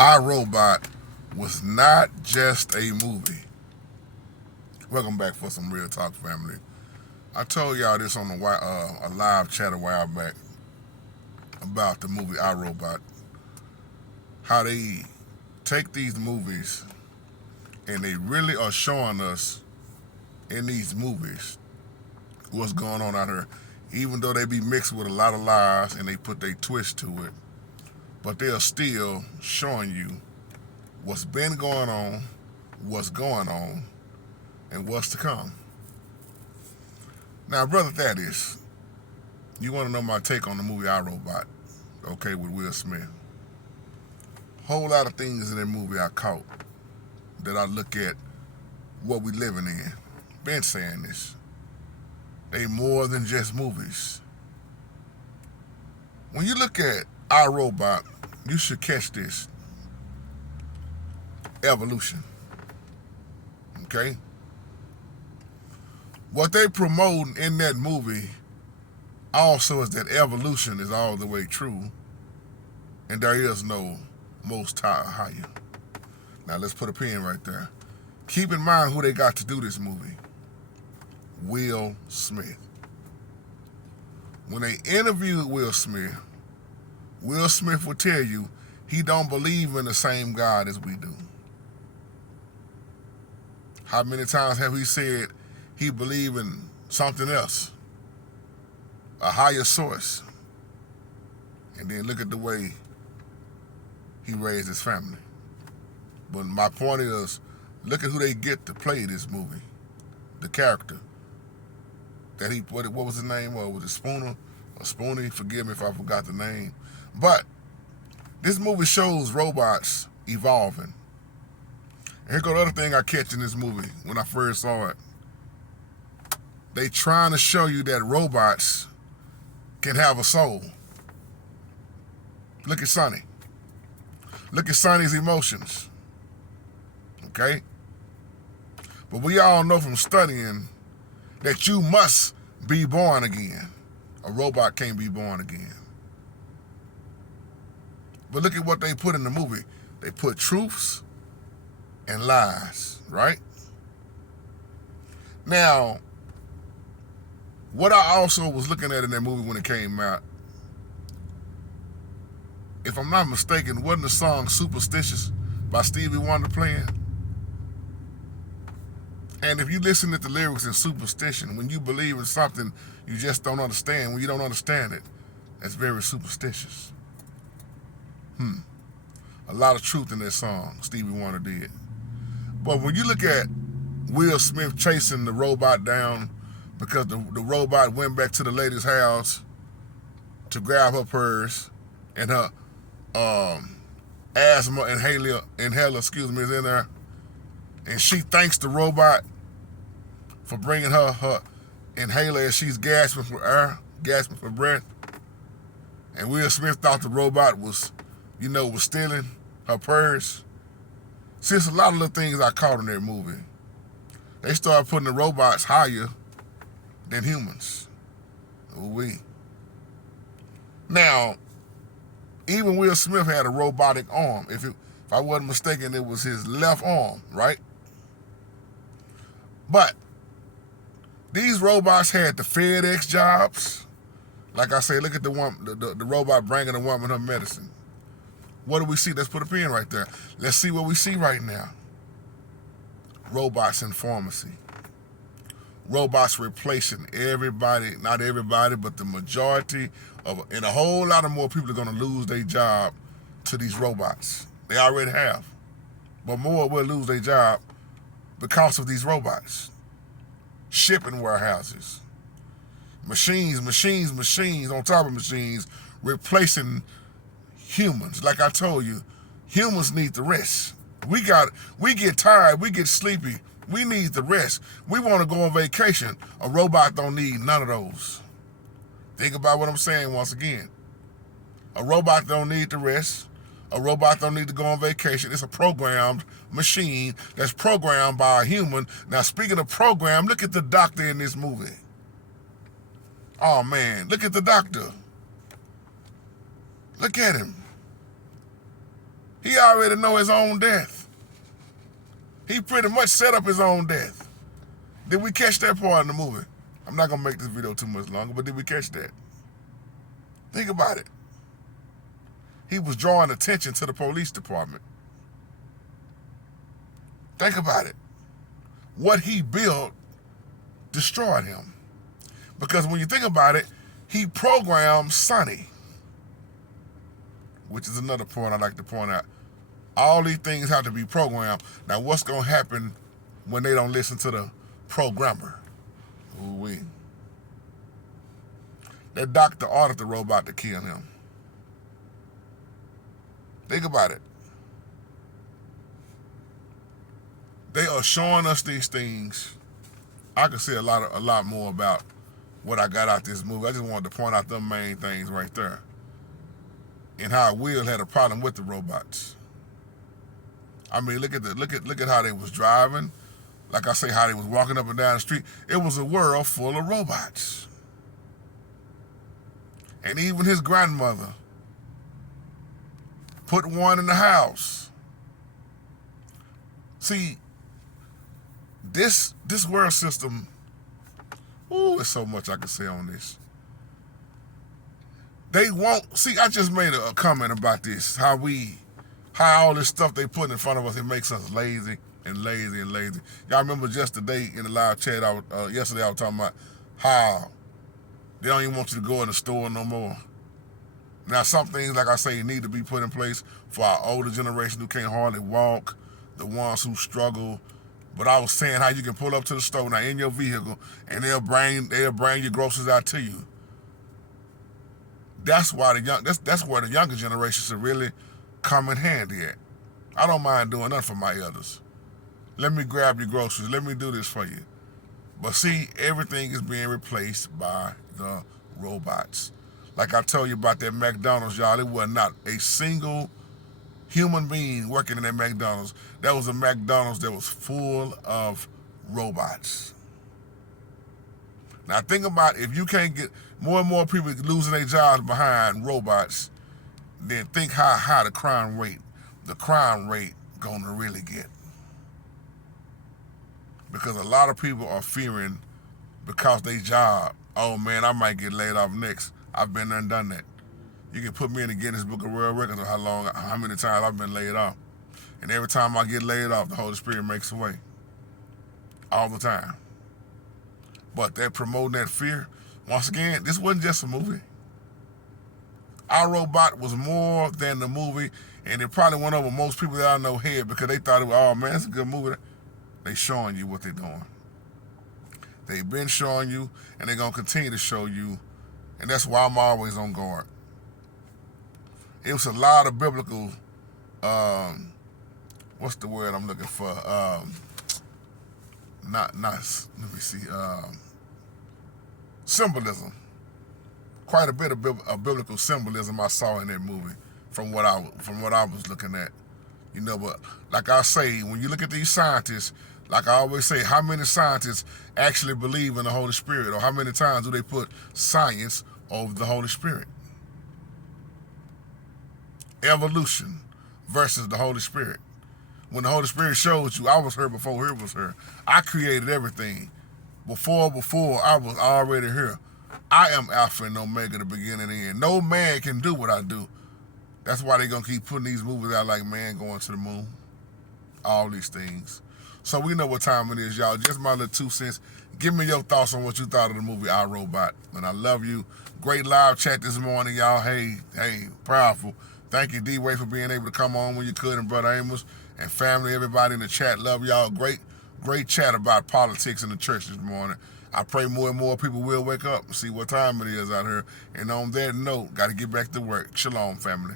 I, Robot was not just a movie. Welcome back for some Real Talk, family. I told y'all this on a live chat a while back about the movie I, Robot. How they take these movies and they really are showing us in these movies what's going on out here. Even though they be mixed with a lot of lies and they put their twist to it, but they are still showing you what's been going on, and what's to come. Now, Brother Thaddeus, you want to know my take on the movie I, Robot, okay, with Will Smith. Whole lot of things in that movie I caught that I look at what we living in. Been saying this. They more than just movies. When you look at I, Robot, you should catch this. Evolution. Okay? What they promote in that movie also is that evolution is all the way true and there is no most higher. Now let's put a pin right there. Keep in mind who they got to do this movie. Will Smith. When they interviewed Will Smith will tell you he don't believe in the same God as we do. How many times have he said he believe in something else? A higher source. And then look at the way he raised his family. But my point is, look at who they get to play this movie. The character. That what was his name? Was it Spooner? Or Spoonie? Forgive me if I forgot the name. But this movie shows robots evolving. And here go the other thing I catch in this movie when I first saw it. They trying to show you that robots can have a soul. Look at Sonny. Look at Sonny's emotions. Okay? But we all know from studying that you must be born again. A robot can't be born again. But look at what they put in the movie. They put truths and lies, right? Now, what I also was looking at in that movie when it came out, if I'm not mistaken, wasn't the song Superstitious by Stevie Wonder playing? And if you listen to the lyrics in Superstition, when you believe in something you just don't understand, when you don't understand it, that's very superstitious. A lot of truth in that song Stevie Wonder did. But when you look at Will Smith chasing the robot down because the robot went back to the lady's house to grab her purse and her asthma inhaler, is in there, and she thanks the robot for bringing her inhaler as she's gasping for air, gasping for breath. And Will Smith thought the robot was stealing her purse. See, it's a lot of little things I caught in that movie. They started putting the robots higher than humans. Ooh-wee. Now, even Will Smith had a robotic arm. If I wasn't mistaken, it was his left arm, right? But these robots had the FedEx jobs. Like I say, look at the robot bringing the woman her medicine. What do we see? Let's put a pin right there. Let's see what we see right now. Robots in pharmacy. Robots replacing everybody, not everybody, but the majority and a whole lot of more people are going to lose their job to these robots. They already have. But more will lose their job because of these robots. Shipping warehouses. Machines on top of machines replacing humans. Like I told you, humans need the rest. We get tired, we get sleepy, we need the rest. We want to go on vacation. A robot don't need none of those. Think about what I'm saying once again. A robot don't need the rest. A robot don't need to go on vacation. It's a programmed machine that's programmed by a human. Now, speaking of program, look at the doctor in this movie. Oh, man, look at the doctor. Look at him. He already know his own death. He pretty much set up his own death. Did we catch that part in the movie? I'm not going to make this video too much longer, but did we catch that? Think about it. He was drawing attention to the police department. Think about it. What he built destroyed him. Because when you think about it, he programmed Sonny, which is another point I'd like to point out. All these things have to be programmed. Now, what's going to happen when they don't listen to the programmer? Ooh-wee. That doctor ordered the robot to kill him. Think about it. They are showing us these things. I could say a lot more about what I got out this movie. I just wanted to point out them main things right there. And how Will had a problem with the robots. I mean, look at how they was driving. Like I say, how they was walking up and down the street. It was a world full of robots. And even his grandmother put one in the house. See, this world system, ooh, there's so much I could say on this. They won't, see, I just made a comment about this, how all this stuff they put in front of us, it makes us lazy and lazy and lazy. Y'all remember just today in the live chat, yesterday I was talking about how they don't even want you to go in the store no more. Now, some things, like I say, need to be put in place for our older generation who can't hardly walk, the ones who struggle. But I was saying how you can pull up to the store now in your vehicle and they'll bring your groceries out to you. That's why that's where the younger generation should really come in handy at. I don't mind doing nothing for my elders. Let me grab your groceries. Let me do this for you. But see, everything is being replaced by the robots. Like I told you about that McDonald's, y'all, it was not a single human being working in that McDonald's. That was a McDonald's that was full of robots. Now think about, if you can't get more and more people losing their jobs behind robots, then think how high the crime rate gonna really get. Because a lot of people are fearing because they job, oh man, I might get laid off next. I've been there and done that. You can put me in the Guinness Book of World Records of how many times I've been laid off. And every time I get laid off, the Holy Spirit makes a way. All the time. But they're promoting that fear. Once again, this wasn't just a movie. Our Robot was more than the movie, and it probably went over most people that I know head because they thought it was, oh man, it's a good movie. They showing you what they're doing. They've been showing you, and they're going to continue to show you, and that's why I'm always on guard. It was a lot of biblical, what's the word I'm looking for? Let me see, symbolism. Quite a bit of biblical symbolism I saw in that movie from what I was looking at. You know, but like I say, when you look at these scientists, like I always say, how many scientists actually believe in the Holy Spirit, or how many times do they put science over the Holy Spirit? Evolution versus the Holy Spirit. When the Holy Spirit shows you, I was here before here was here. I created everything. Before I was already here. I am Alpha and Omega, the beginning and the end. No man can do what I do. That's why they're going to keep putting these movies out like Man Going to the Moon. All these things. So we know what time it is, y'all. Just my little 2 cents. Give me your thoughts on what you thought of the movie I, Robot. And I love you. Great live chat this morning, y'all. Hey, powerful. Thank you, D-Way, for being able to come on when you could, and Brother Amos, and family, everybody in the chat. Love y'all. Great chat about politics in the church this morning. I pray more and more people will wake up and see what time it is out here. And on that note, got to get back to work. Shalom, family.